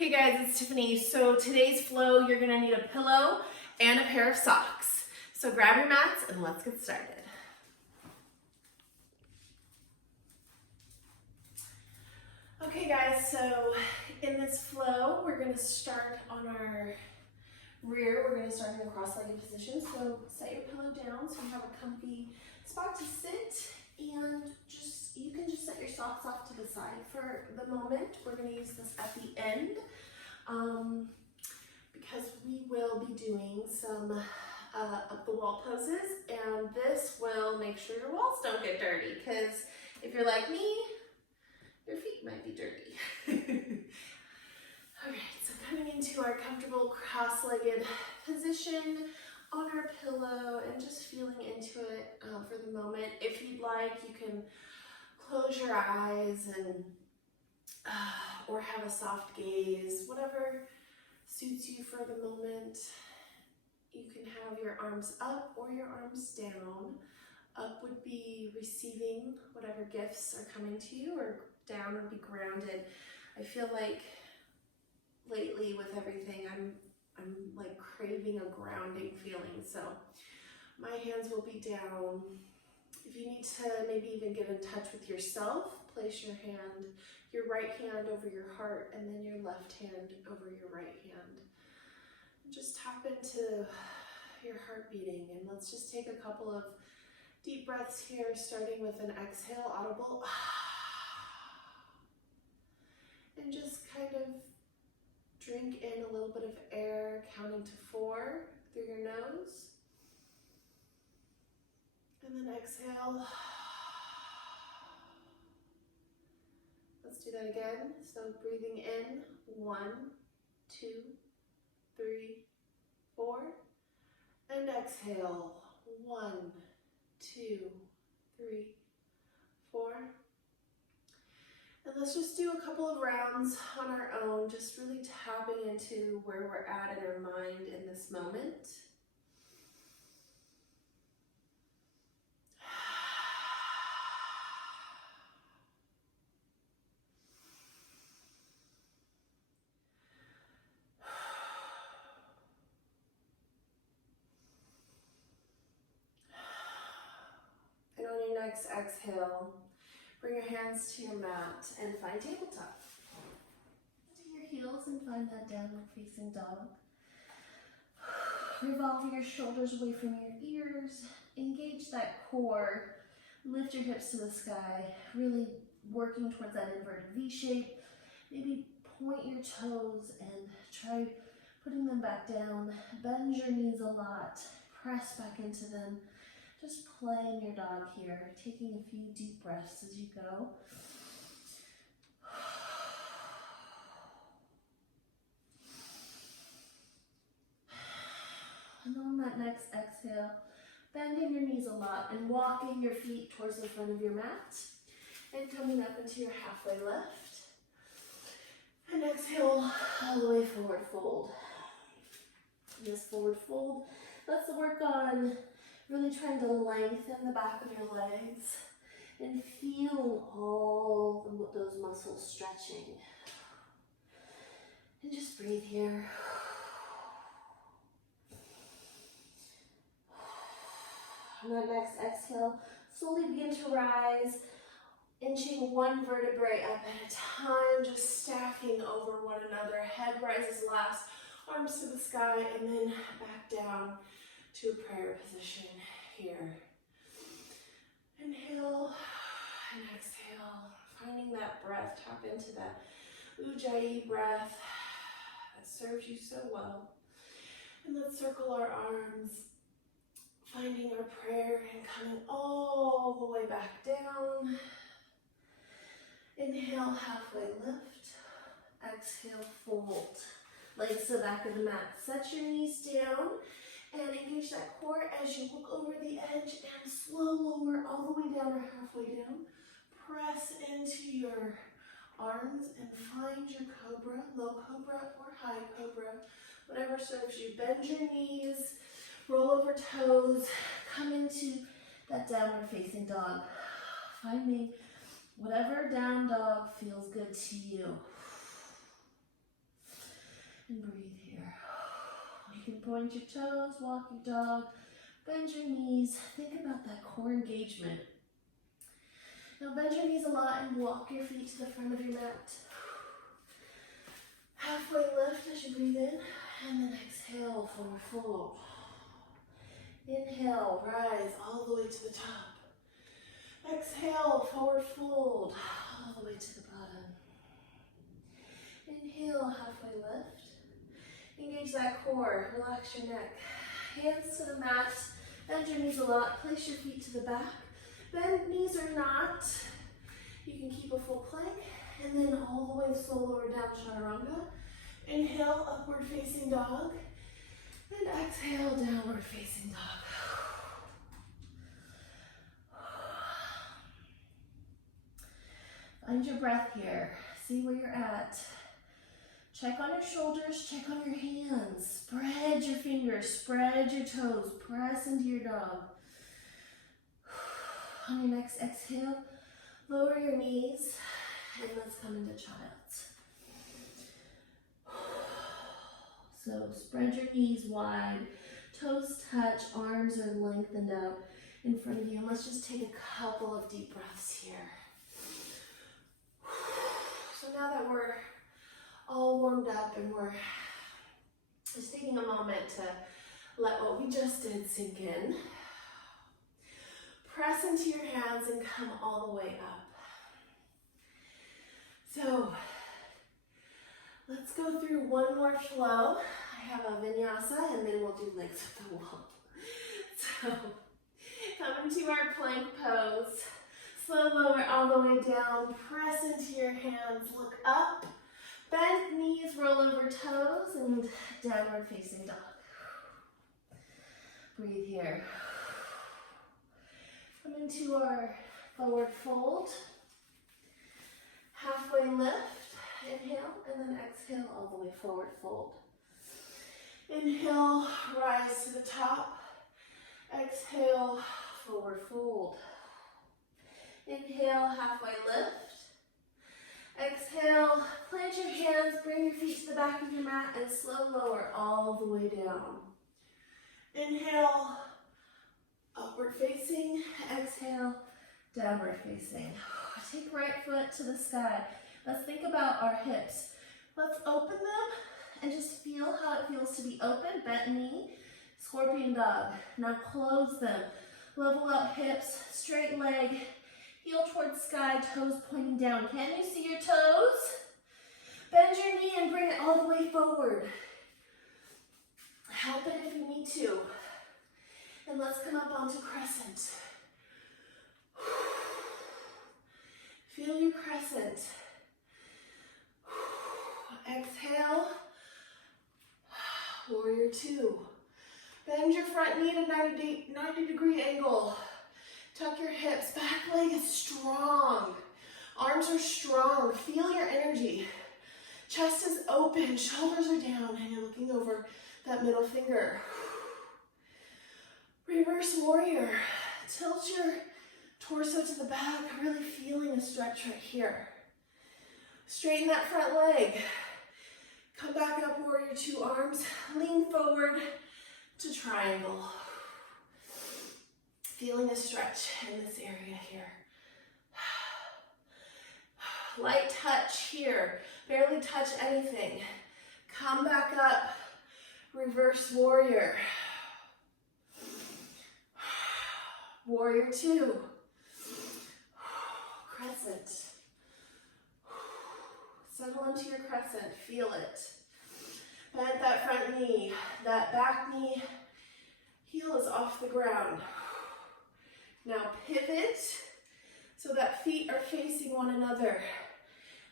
Hey guys, it's Tiffany. So today's flow, you're gonna need a pillow and a pair of socks. So grab your mats and let's get started. Okay guys, so in this flow, we're gonna start on our rear. We're gonna start in a cross-legged position. So set your pillow down so you have a comfy spot to sit, and you can just set your socks off to the side for the moment. We're gonna use this at the end. Because we will be doing some up the wall poses, and this will make sure your walls don't get dirty, because if you're like me, your feet might be dirty. Alright, so coming into our comfortable cross-legged position on our pillow and just feeling into it for the moment. If you'd like, you can close your eyes and or have a soft gaze, whatever suits you for the moment. You can have your arms up or your arms down. Up would be receiving whatever gifts are coming to you, or down would be grounded. I feel like lately with everything, I'm like craving a grounding feeling. So my hands will be down. If you need to maybe even get in touch with yourself, place your right hand over your heart, and then your left hand over your right hand. Just tap into your heart beating, and let's just take a couple of deep breaths here, starting with an exhale, audible. And just kind of drink in a little bit of air, counting to 4 through your nose. And then exhale. Let's do that again. So breathing in, 1, 2, 3, 4. And exhale, 1, 2, 3, 4. And let's just do a couple of rounds on our own, just really tapping into where we're at in our mind in this moment. And on your next exhale, bring your hands to your mat and find tabletop. To your heels and find that downward facing dog. Revolve your shoulders away from your ears. Engage that core. Lift your hips to the sky, really working towards that inverted V shape. Maybe point your toes and try putting them back down. Bend your knees a lot. Press back into them. Just playing your dog here, taking a few deep breaths as you go. And on that next exhale, bending your knees a lot and walking your feet towards the front of your mat and coming up into your halfway lift. And exhale all the way forward fold. In this forward fold, let's work on really trying to lengthen the back of your legs and feeling all those muscles stretching. And just breathe here. On that next exhale, slowly begin to rise, inching one vertebrae up at a time, just stacking over one another. Head rises last, arms to the sky, and then back down to a prayer position here. Inhale and exhale, finding that breath, tap into that ujjayi breath that serves you so well. And let's circle our arms, finding our prayer and coming all the way back down. Inhale, halfway lift. Exhale, fold. Legs to the back of the mat. Set your knees down and engage that core as you look over the edge and slow lower all the way down or halfway down. Press into your arms and find your cobra, low cobra or high cobra, whatever serves you. Bend your knees, roll over toes, come into that downward facing dog. Finding whatever down dog feels good to you. And breathe here. You can point your toes, walk your dog, bend your knees. Think about that core engagement. Now bend your knees a lot and walk your feet to the front of your mat. Halfway lift as you breathe in, and then exhale, forward fold. Inhale, rise all the way to the top. Exhale, forward fold, all the way to the bottom. Inhale, halfway lift. Engage that core, relax your neck. Hands to the mat, bend your knees a lot, place your feet to the back. Bend knees or not, you can keep a full plank, and then all the way slow lower down, chaturanga. Inhale, upward facing dog, and exhale, downward facing dog. Find your breath here, see where you're at. Check on your shoulders, check on your hands. Spread your fingers, spread your toes, press into your dog. On your next exhale, lower your knees, and let's come into child's. So spread your knees wide, toes touch, arms are lengthened out in front of you. And let's just take a couple of deep breaths here. So now that we're all warmed up and we're just taking a moment to let what we just did sink in. Press into your hands and come all the way up. So let's go through one more flow. I have a vinyasa and then we'll do legs at the wall. So come into our plank pose. Slow lower all the way down. Press into your hands. Look up. Bend knees, roll over toes, and downward facing dog. Breathe here. Come into our forward fold. Halfway lift. Inhale, and then exhale all the way forward fold. Inhale, rise to the top. Exhale, forward fold. Inhale, halfway lift. Exhale, plant your hands, bring your feet to the back of your mat, and slow lower all the way down. Inhale, upward facing. Exhale, downward facing. Take right foot to the sky. Let's think about our hips. Let's open them and just feel how it feels to be open. Bent knee, scorpion dog. Now close them. Level out hips, straight leg. Heel towards sky, toes pointing down. Can you see your toes? Bend your knee and bring it all the way forward. Help it if you need to. And let's come up onto crescent. Feel your crescent. Exhale. Warrior two. Bend your front knee to 90-degree angle. Tuck your hips, back leg is strong. Arms are strong, feel your energy. Chest is open, shoulders are down, and you're looking over that middle finger. Reverse warrior, tilt your torso to the back, really feeling a stretch right here. Straighten that front leg. Come back up, warrior two, arms, lean forward to triangle. Feeling a stretch in this area here. Light touch here, barely touch anything. Come back up, reverse warrior. Warrior two. Crescent. Settle into your crescent, feel it. Bend that front knee, that back knee, heel is off the ground. Now pivot so that feet are facing one another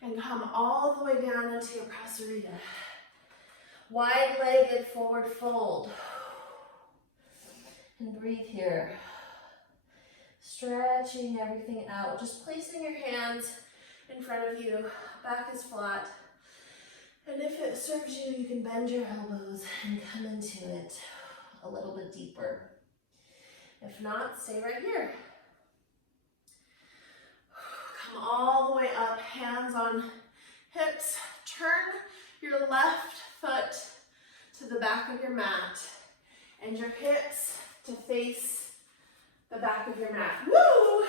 and come all the way down into your prasarita. Wide-legged forward fold. And breathe here. Stretching everything out. Just placing your hands in front of you. Back is flat. And if it serves you, you can bend your elbows and come into it a little bit deeper. If not, stay right here. Come all the way up, hands on hips. Turn your left foot to the back of your mat and your hips to face the back of your mat. Woo!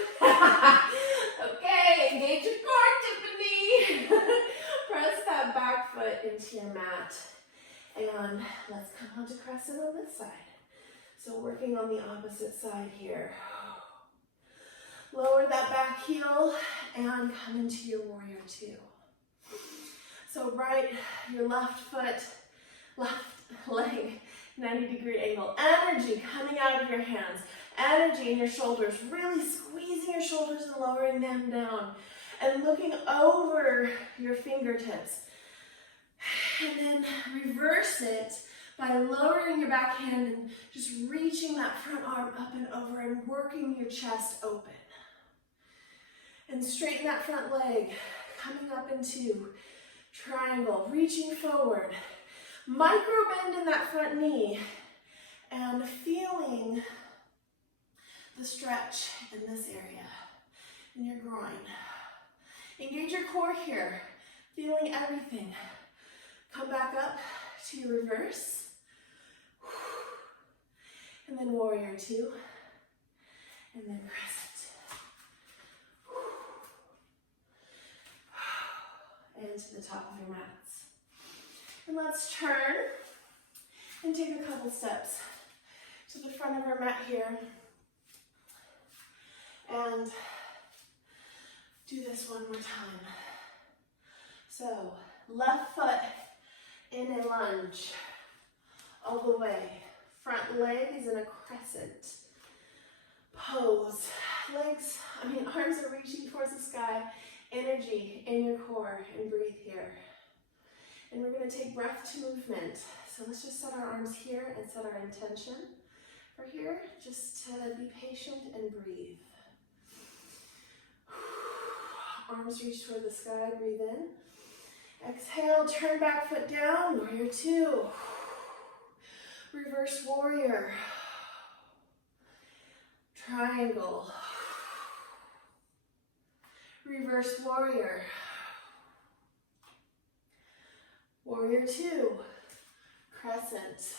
Okay, engage your core, Tiffany. Press that back foot into your mat. And let's come onto crescent on this side. So working on the opposite side here. Lower that back heel and come into your warrior two. So your left foot, left leg, 90-degree angle. Energy coming out of your hands. Energy in your shoulders. Really squeezing your shoulders and lowering them down. And looking over your fingertips. And then reverse it by lowering your back hand and just reaching that front arm up and over and working your chest open. And straighten that front leg, coming up into triangle, reaching forward. Micro bend in that front knee and feeling the stretch in this area, in your groin. Engage your core here, feeling everything. Come back up to your reverse. And then warrior two. And then crescent. And to the top of your mats. And let's turn and take a couple steps to the front of our mat here. And do this one more time. So, left foot in a lunge all the way. Front leg is in a crescent pose. Arms are reaching towards the sky. Energy in your core, and breathe here. And we're going to take breath to movement. So let's just set our arms here and set our intention for here, just to be patient and breathe. Arms reach toward the sky, breathe in. Exhale, turn back foot down, warrior two. Reverse warrior. Triangle. Reverse warrior. Warrior two. Crescent.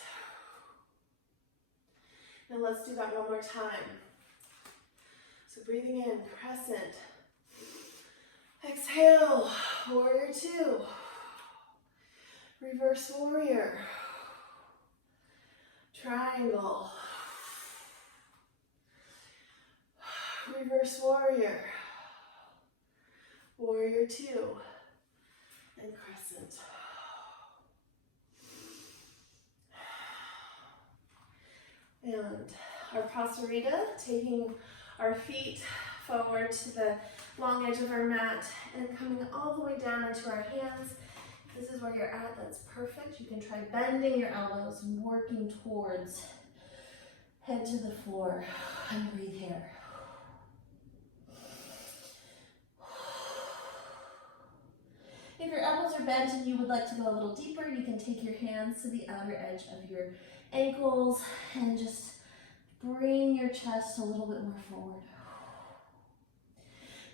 Now let's do that one more time. So breathing in, crescent. Exhale, warrior two. Reverse warrior. Triangle. Reverse warrior. Warrior two. And crescent. And our Pasarita, taking our feet forward to the long edge of our mat and coming all the way down into our hands. If this is where you're at, that's perfect. You can try bending your elbows and working towards head to the floor. And breathe here. If your elbows are bent and you would like to go a little deeper, you can take your hands to the outer edge of your ankles and just bring your chest a little bit more forward.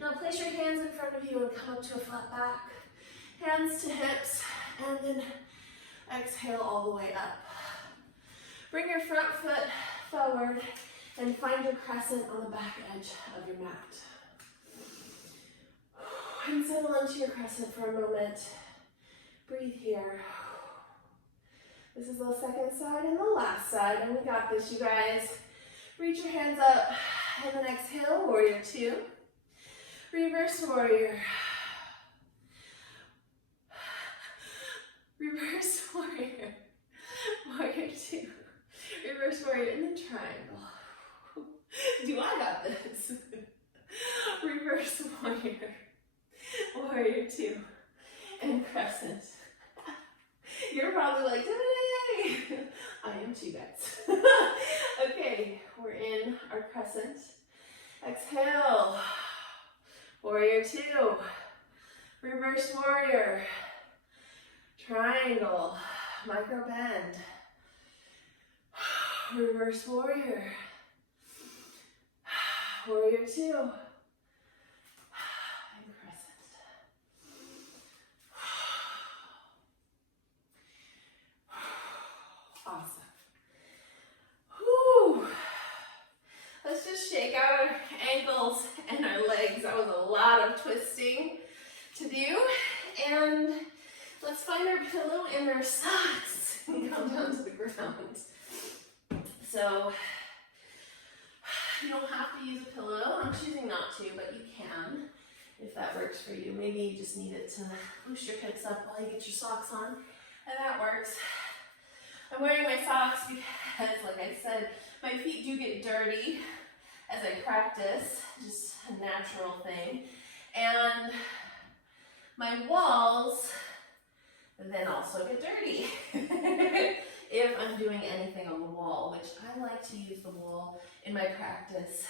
Now place your hands in front of you and come up to a flat back. Hands to hips, and then exhale all the way up. Bring your front foot forward and find your crescent on the back edge of your mat. And settle into your crescent for a moment. Breathe here. This is the second side and the last side, and we got this, you guys. Reach your hands up, and then exhale, warrior two. Reverse warrior. Reverse warrior. Warrior two. Reverse warrior, and then triangle. Do I got this? Reverse warrior. Warrior two. And crescent. You're probably like, hey! I am too, guys. Okay, we're in our crescent. Exhale. Warrior two. Reverse warrior. Triangle. Micro bend. Reverse warrior. Warrior two. And crescent. shake out our ankles and our legs. That was a lot of twisting to do. And let's find our pillow and our socks and come down to the ground. So you don't have to use a pillow. I'm choosing not to, but you can if that works for you. Maybe you just need it to boost your hips up while you get your socks on, and that works. I'm wearing my socks because, like I said, my feet do get dirty as I practice, just a natural thing. And my walls then also get dirty if I'm doing anything on the wall, which I like to use the wall in my practice.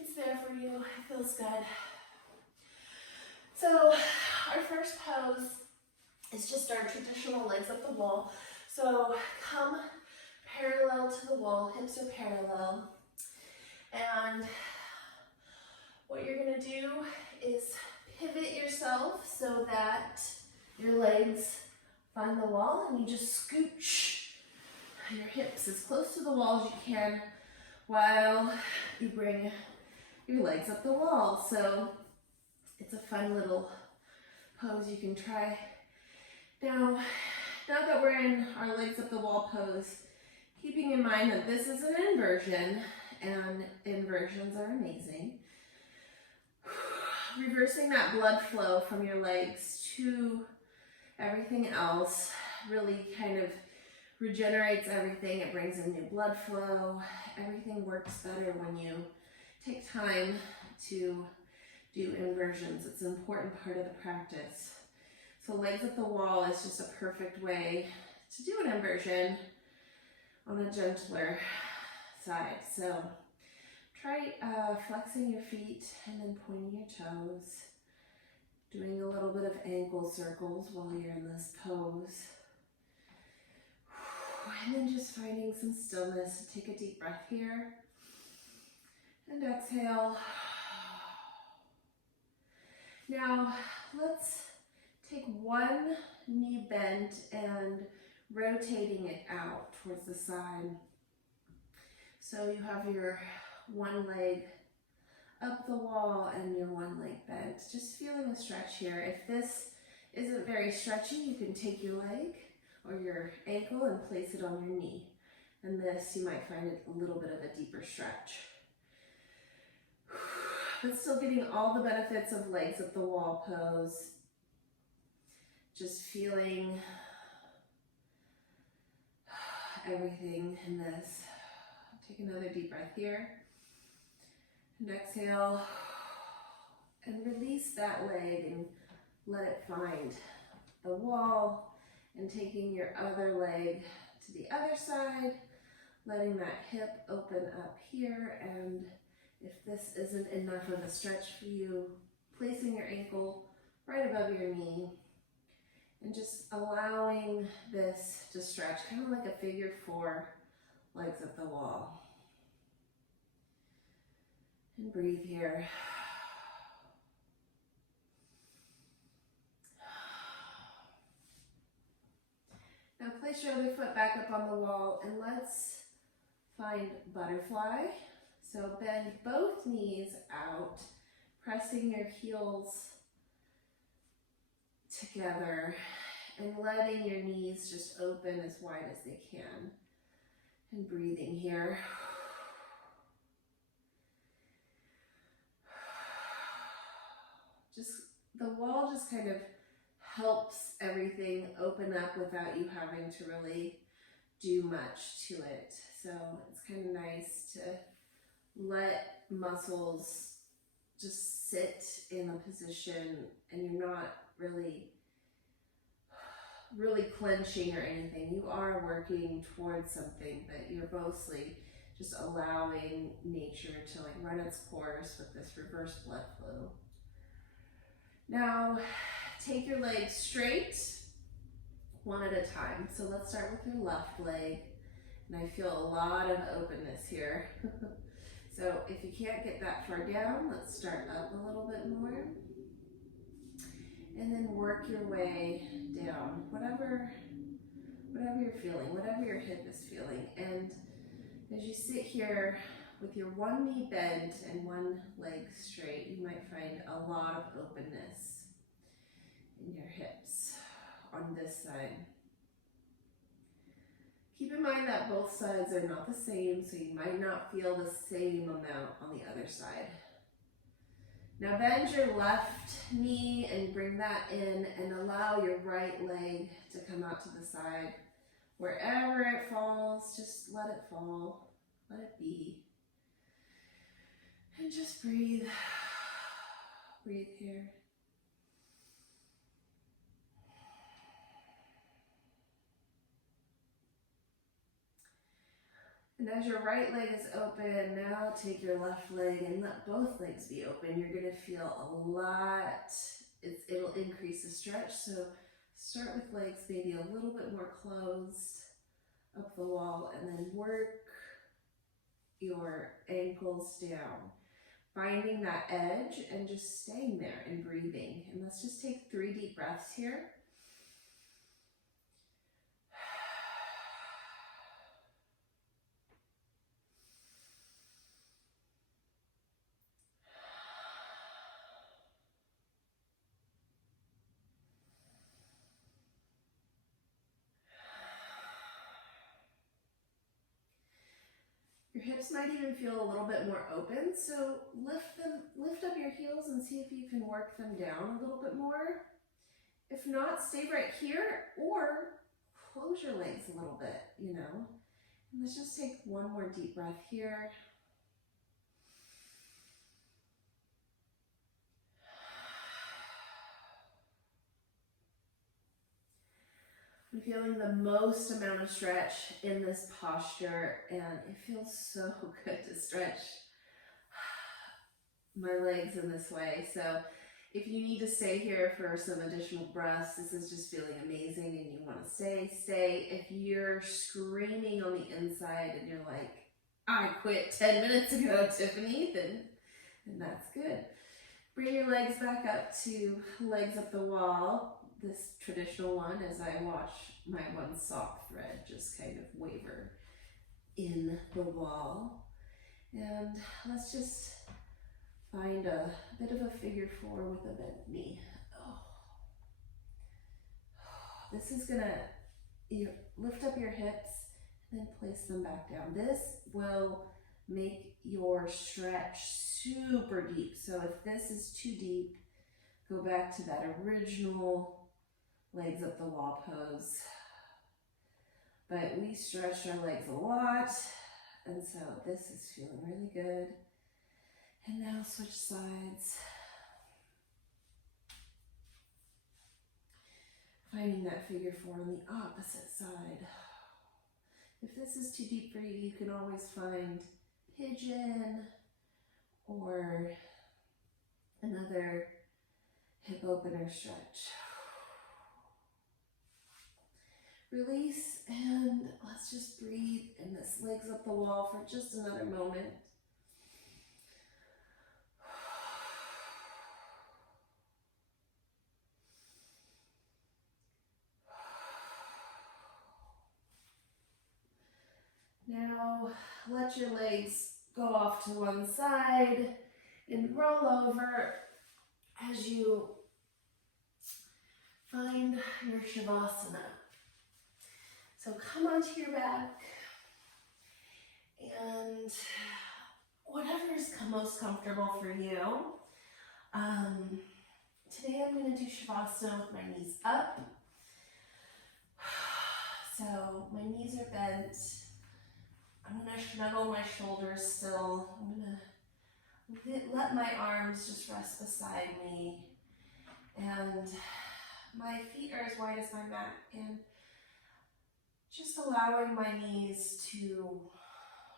It's there for you, it feels good. So our first pose is just our traditional legs up the wall. So come parallel to the wall, hips are parallel. And what you're gonna do is pivot yourself so that your legs find the wall, and you just scooch your hips as close to the wall as you can while you bring your legs up the wall. So it's a fun little pose you can try. Now that we're in our legs up the wall pose, keeping in mind that this is an inversion, and inversions are amazing. Reversing that blood flow from your legs to everything else really kind of regenerates everything. It brings in new blood flow. Everything works better when you take time to do inversions. It's an important part of the practice. So legs up the wall is just a perfect way to do an inversion on a gentler side. So try flexing your feet and then pointing your toes, doing a little bit of ankle circles while you're in this pose. And then just finding some stillness. Take a deep breath here and exhale. Now let's take one knee bent and rotating it out towards the side. So you have your one leg up the wall and your one leg bent. Just feeling a stretch here. If this isn't very stretchy, you can take your leg or your ankle and place it on your knee. And this, you might find it a little bit of a deeper stretch. But still getting all the benefits of legs up the wall pose. Just feeling everything in this. Take another deep breath here. And exhale. And release that leg and let it find the wall. And taking your other leg to the other side. Letting that hip open up here. And if this isn't enough of a stretch for you, placing your ankle right above your knee. And just allowing this to stretch, kind of like a figure four, legs up the wall. And breathe here. Now place your other foot back up on the wall and let's find butterfly. So bend both knees out, pressing your heels together and letting your knees just open as wide as they can. And breathing here. Just the wall just kind of helps everything open up without you having to really do much to it. So it's kind of nice to let muscles just sit in a position and you're not really clenching or anything. You are working towards something, but you're mostly just allowing nature to like run its course with this reverse blood flow. Now take your legs straight one at a time. So let's start with your left leg. And I feel a lot of openness here. So if you can't get that far down, let's start up a little bit more. And then work your way down, whatever you're feeling, whatever your hip is feeling. And as you sit here with your one knee bent and one leg straight, you might find a lot of openness in your hips on this side. Keep in mind that both sides are not the same, so you might not feel the same amount on the other side. Now bend your left knee and bring that in and allow your right leg to come out to the side. Wherever it falls, just let it fall, let it be. And just breathe. Breathe here. And as your right leg is open, now take your left leg and let both legs be open. You're going to feel a lot. It'll increase the stretch. So start with legs maybe a little bit more closed up the wall, and then work your ankles down. Finding that edge and just staying there and breathing. And let's just take 3 deep breaths here. Your hips might even feel a little bit more open, so lift up your heels and see if you can work them down a little bit more. If not, stay right here or close your legs a little bit, you know. And let's just take one more deep breath here. I'm feeling the most amount of stretch in this posture, and it feels so good to stretch my legs in this way. So if you need to stay here for some additional breaths, this is just feeling amazing and you want to stay, stay. If you're screaming on the inside and you're like, I quit 10 minutes ago, Tiffany, then that's good. Bring your legs back up to legs up the wall. This traditional one, as I watch my one sock thread just kind of waver in the wall. And let's just find a bit of a figure 4 with a bent knee. Oh. This is gonna, lift up your hips and then place them back down. This will make your stretch super deep. So if this is too deep, go back to that original legs up the wall pose. But we stretched our legs a lot, and so this is feeling really good. And now switch sides. Finding that figure 4 on the opposite side. If this is too deep for you, you can always find pigeon or another hip opener stretch. Release, and let's just breathe in this legs up the wall for just another moment. Now, let your legs go off to one side and roll over as you find your Shavasana. So come onto your back and whatever is most comfortable for you. Today I'm going to do Shavasana with my knees up. So my knees are bent. I'm going to snuggle my shoulders still. I'm going to let my arms just rest beside me. And my feet are as wide as my mat. And just allowing my knees to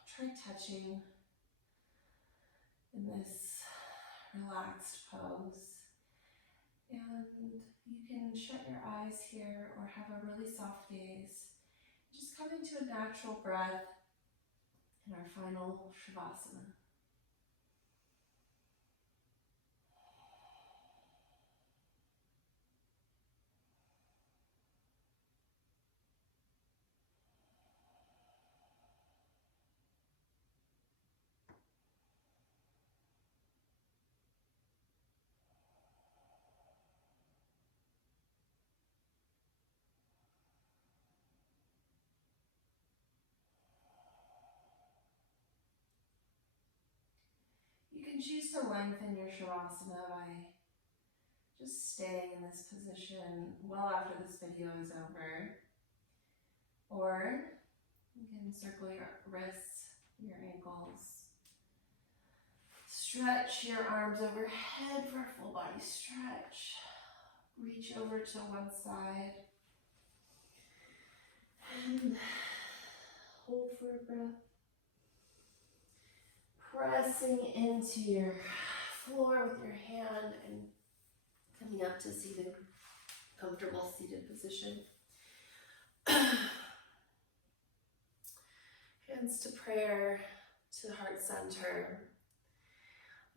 try touching in this relaxed pose. And you can shut your eyes here or have a really soft gaze. Just come into a natural breath in our final Shavasana. can choose to lengthen your Shavasana by just staying in this position well after this video is over. Or you can circle your wrists, your ankles. Stretch your arms overhead for a full body stretch. Reach over to one side. And hold for a breath. Pressing into your floor with your hand and coming up to seated, comfortable seated position. Hands to prayer, to heart center.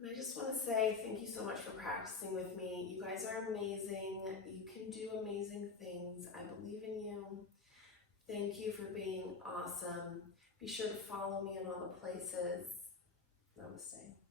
And I just want to say thank you so much for practicing with me. You guys are amazing. You can do amazing things. I believe in you. Thank you for being awesome. Be sure to follow me in all the places. Namaste.